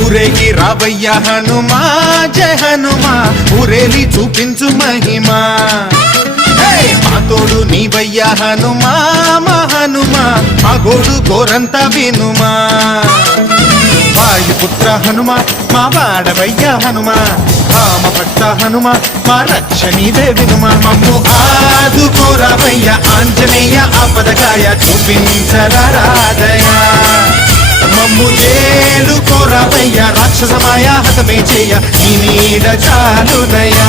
ఊరేగి రావయ్య హనుమా జయ హనుమా ఊరేలి చూపించు మహిమా మా తోడు నీవయ్య హనుమా మా హనుమా మా గోడు గోరంత వినుమా వాయుపుత్ర హనుమా మా వాడవయ్య హనుమా రామ భక్త హనుమా మా రక్షణీదే వినుమా మమ్ము ఆదుకోరావయ్య ఆంజనేయ ఆపదకాయ చూపించరాదయా మమ్ము ఏలు కోరావయ్య రాక్షసమాయ హతమే చేయ నీ నీడ చాలునయా